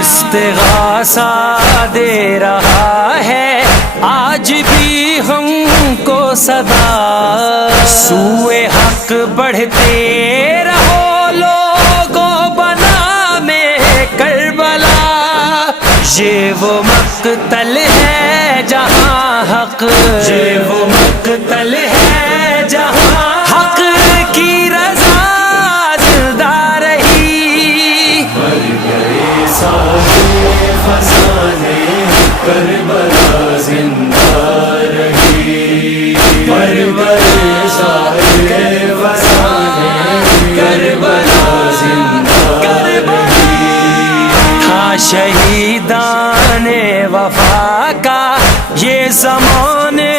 استغاثہ دے رہا ہے آج بھی ہم کو صدا، سوئے حق بڑھتے رہو لوگوں بنام کربلا، یہ وہ مقتل ہے جہاں حق، یہ وہ مقتل ہے جہاں حق کی رضا زندہ رہی، مر گئے سارے فسانے کربلا زندہ رہی، مر گئے سارے فسانے کربلا زندہ رہی، تھا شہیدان وفا کا یہ زمانے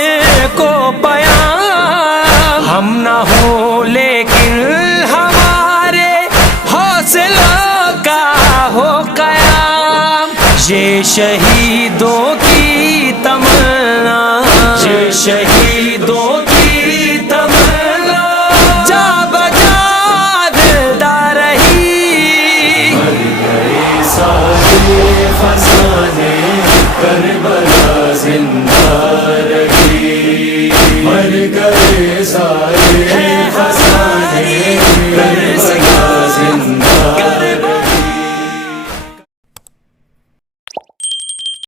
کو پیام، ہم نہ ہوں لیکن ہمارے حوصلوں کا ہو قیام، یہ شہیدوں کی تمنا، یہ شہید